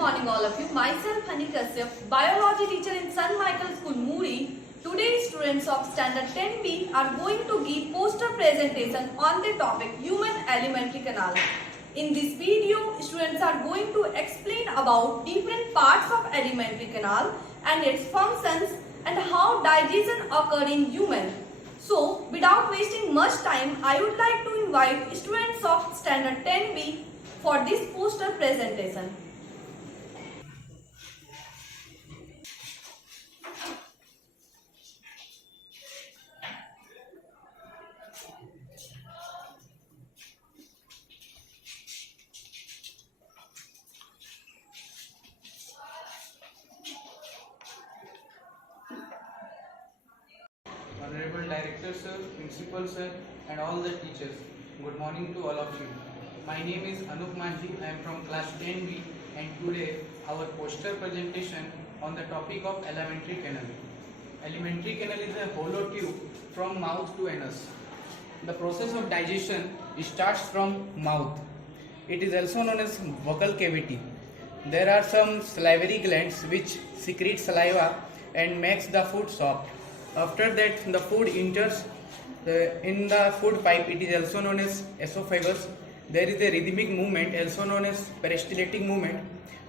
morning all of you. Myself Hani Kashyap, biology teacher in St. Michael School, Muri. Today students of standard 10B are going to give poster presentation on the topic Human Alimentary Canal. In this video, students are going to explain about different parts of alimentary canal and its functions and how digestion occur in human. So, without wasting much time, I would like to invite students of standard 10B for this poster presentation. Honorable Director Sir, Principal Sir and all the teachers, good morning to all of you. My name is Anup Manji, I am from class 10B and today our poster presentation on the topic of alimentary canal. Alimentary canal is a hollow tube from mouth to anus. The process of digestion starts from mouth. It is also known as vocal cavity. There are some salivary glands which secrete saliva and makes the food soft. After that, the food enters in the food pipe. It is also known as esophagus. There is a rhythmic movement, also known as peristaltic movement,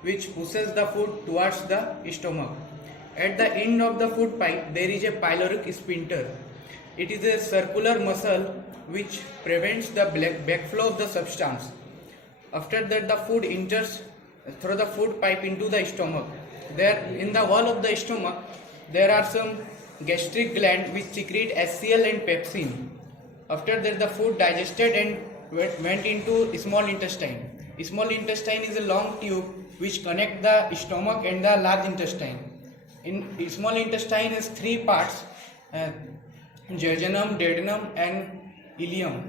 which pushes the food towards the stomach. At the end of the food pipe, there is a pyloric sphincter. It is a circular muscle which prevents the backflow of the substance. After that, the food enters through the food pipe into the stomach. There, in the wall of the stomach, there are some gastric gland which secrete HCl and pepsin. After that, the food digested and went into small intestine. Small intestine is a long tube which connect the stomach and the large intestine. In small intestine is three parts: jejunum, duodenum, and ileum.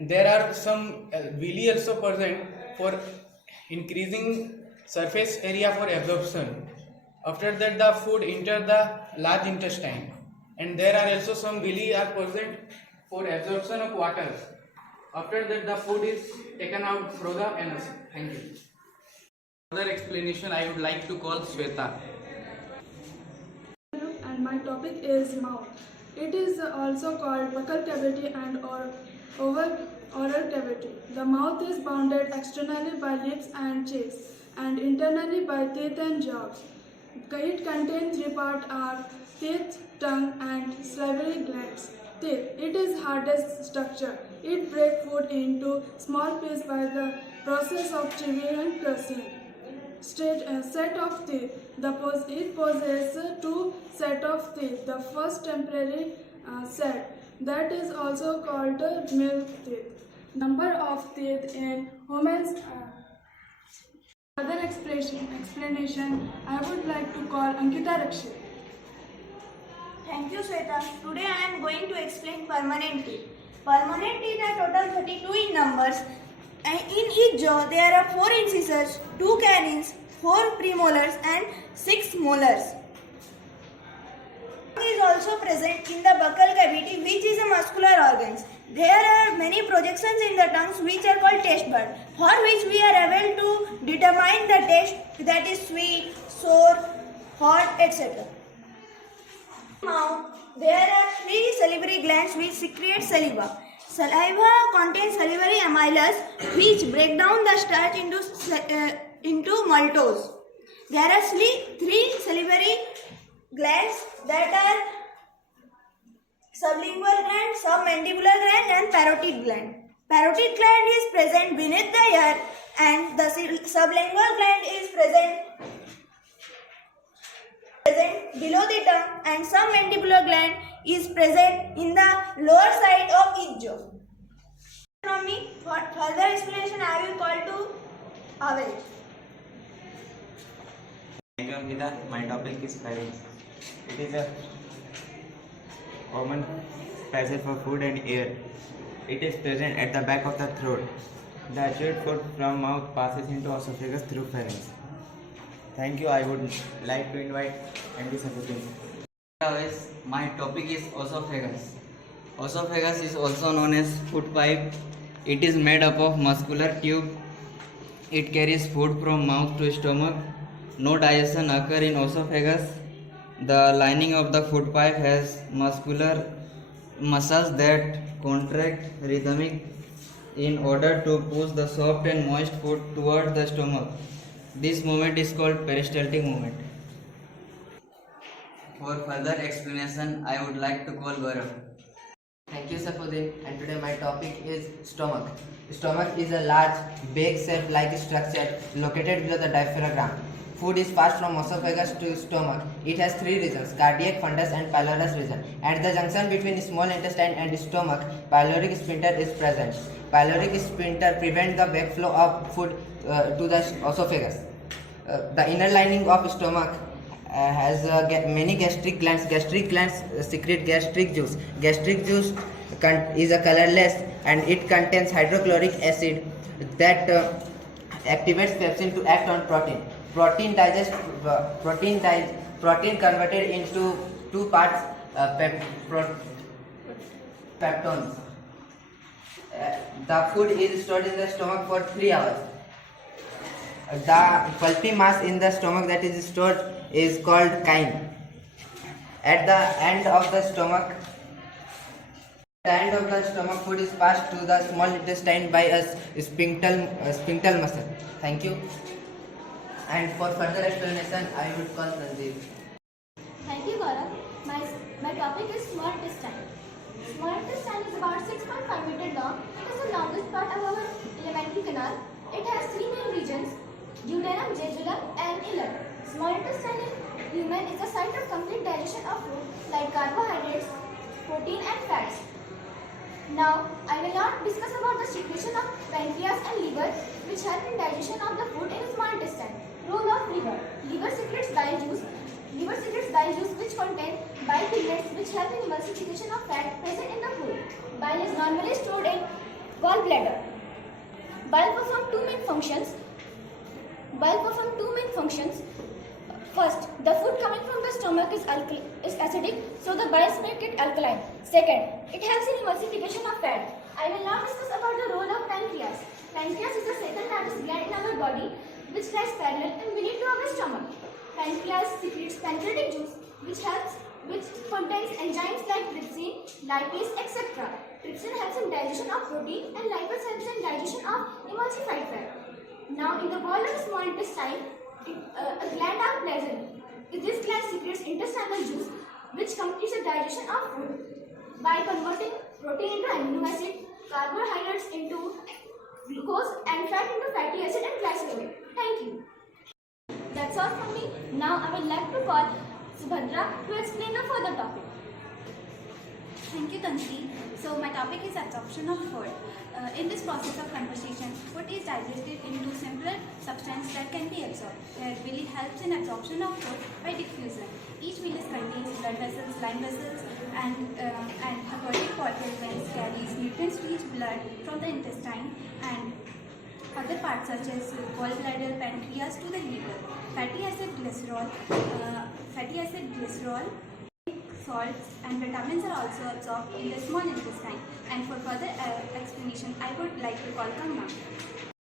There are some villi also present for increasing surface area for absorption. After that, the food enters the large intestine, and there are also some villi are present for absorption of water. After that, the food is taken out through the anus. Thank you. Further explanation I would like to call Sweta. And my topic is mouth. It is also called buccal cavity and oral cavity. The mouth is bounded externally by lips and cheeks and internally by teeth and jaws. It contains three parts are teeth, tongue and salivary glands. Teeth. It is hardest structure. It breaks food into small pieces by the process of chewing and crushing. Set of teeth. It possesses two sets of teeth. The first temporary set that is also called milk teeth. Number of teeth in humans. Further explanation I would like to call Ankita Rakshit. Thank you, Sweta. Today I am going to explain permanent teeth. Permanent teeth are total 32 in numbers, and in each jaw there are 4 incisors, 2 canines, 4 premolars and 6 molars. Tongue is also present in the buccal cavity, which is a muscular organ. There are many projections in the tongues which are called taste buds, for which we are able to determine the taste, that is sweet, sour, hot, etc. Mouth, there are 3 salivary glands which secrete saliva. Saliva contains salivary amylase which break down the starch into maltose. There are 3 salivary glands that are sublingual gland, submandibular gland and parotid gland. Parotid gland is present beneath the ear and the sublingual gland is present below the tongue and submandibular gland is present in the lower side of each jaw. From me, for further explanation I will call to Avel. Thank you, Ankita. My topic is pharynx. It is a common passage for food and air. It is present at the back of the throat. The chewed food from mouth passes into esophagus through pharynx. Thank you. I would like to invite Andy Saputin. My topic is esophagus. Esophagus is also known as food pipe. It is made up of muscular tube It carries food from mouth to stomach. No digestion occurs in esophagus. The lining of the food pipe has muscular muscles that contract rhythmic in order to push the soft and moist food toward the stomach. This movement is called peristaltic movement. For further explanation, I would like to call Gaurav. Thank you, Safuddin. And today my topic is stomach. Stomach is a large, bag-shaped-like structure located below the diaphragm. Food is passed from esophagus to stomach. It has three regions: cardiac, fundus, and pylorus region. At the junction between small intestine and stomach, pyloric sphincter is present. Pyloric sphincter prevents the backflow of food to the esophagus. The inner lining of stomach has many gastric glands. Gastric glands secrete gastric juice. Gastric juice is a colorless and it contains hydrochloric acid that activates pepsin to act on protein. Protein converted into two parts, peptones. The food is stored in the stomach for 3 hours. The pulpy mass in the stomach that is stored is called chyme. At the end of the stomach, food is passed to the small intestine by a sphinctal muscle. Thank you. And for further explanation, I would call Ranjit. Thank you, Gaurav. My topic is small intestine. Small intestine is about 6.5 meters long. It is the longest part of our alimentary canal. It has three main regions: duodenum, jejunum, and ileum. Small intestine in human is the site of complete digestion of food like carbohydrates, protein, and fats. Now, I will not discuss about the secretion of pancreas and liver, which help in digestion of the food in small intestine. Role of liver. Liver secretes bile juice. Liver secretes bile juice which contain bile pigments which help in emulsification of fat present in the food. Bile is normally stored in gallbladder. Bile perform two main functions. First, the food coming from the stomach is acidic, so the biles make it alkaline. Second, it helps in emulsification of fat. I will now discuss about the role of pancreas. Pancreas is the second largest gland in our body, which lies parallel and beneath to our stomach. Pancreas secretes pancreatic juice, which contains enzymes like trypsin, lipase, etc. Trypsin helps in digestion of protein, and lipase helps in digestion of emulsified fat. Now, in the wall of small intestine, a gland are present. This gland secretes intestinal juice, which completes the digestion of food by converting protein into amino acid, carbohydrates into glucose, and fat into fatty acid and glycerol. Thank you. That's all from me. Now I would like to call Subhadra to explain the further topic. Thank you, Tansi. So my topic is absorption of food. In this process of conversation, food is digested into simpler substance that can be absorbed. It really helps in absorption of food by diffusion. Each villus contains blood vessels, line vessels, and aquatic portal veins carries nutrients-rich blood from the intestine and other parts such as gallbladder, pancreas to the liver. Fatty acid, glycerol, salts and vitamins are also absorbed in the small intestine. And for further explanation, I would like to call Kamna.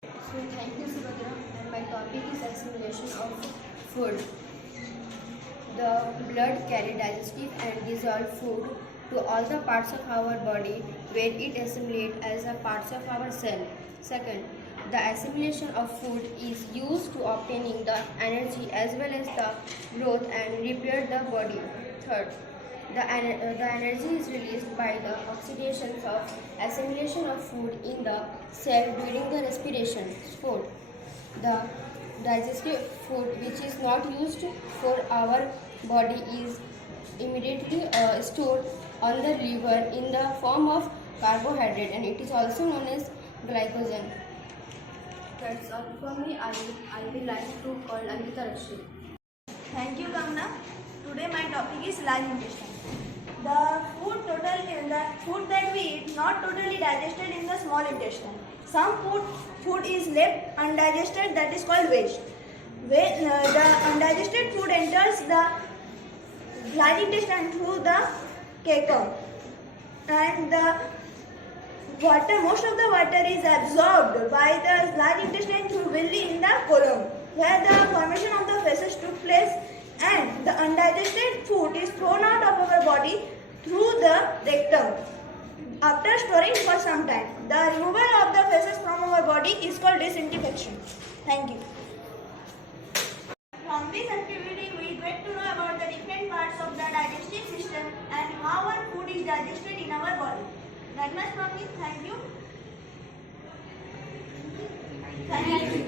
So thank you, Subhadra, and my topic is assimilation of food. The blood carries digestive and dissolved food to all the parts of our body where it assimilates as a parts of our cell. Second, the assimilation of food is used to obtaining the energy as well as the growth and repair the body. Third, the energy is released by the oxidation of assimilation of food in the cell during the respiration. Fourth, the digestive food which is not used for our body is immediately stored on the liver in the form of carbohydrate, and it is also known as glycogen. That's all for me. I will like to call Anita Rashid. Thank you, Kamna. Today my topic is large intestine. The food that we eat not totally digested in the small intestine. Some food is left undigested, that is called waste. When the undigested food enters the large intestine through the cecum, and most of the water is absorbed by the large intestine through villi in the colon, where the formation of the feces took place, and the undigested food is thrown out of our body through the rectum. After storing for some time, the removal of the feces from our body is called disinfection. Thank you. From this activity, we get to know about the different parts of the digestive system and how our food is digested in our body. That much from me. Thank you. Thank you.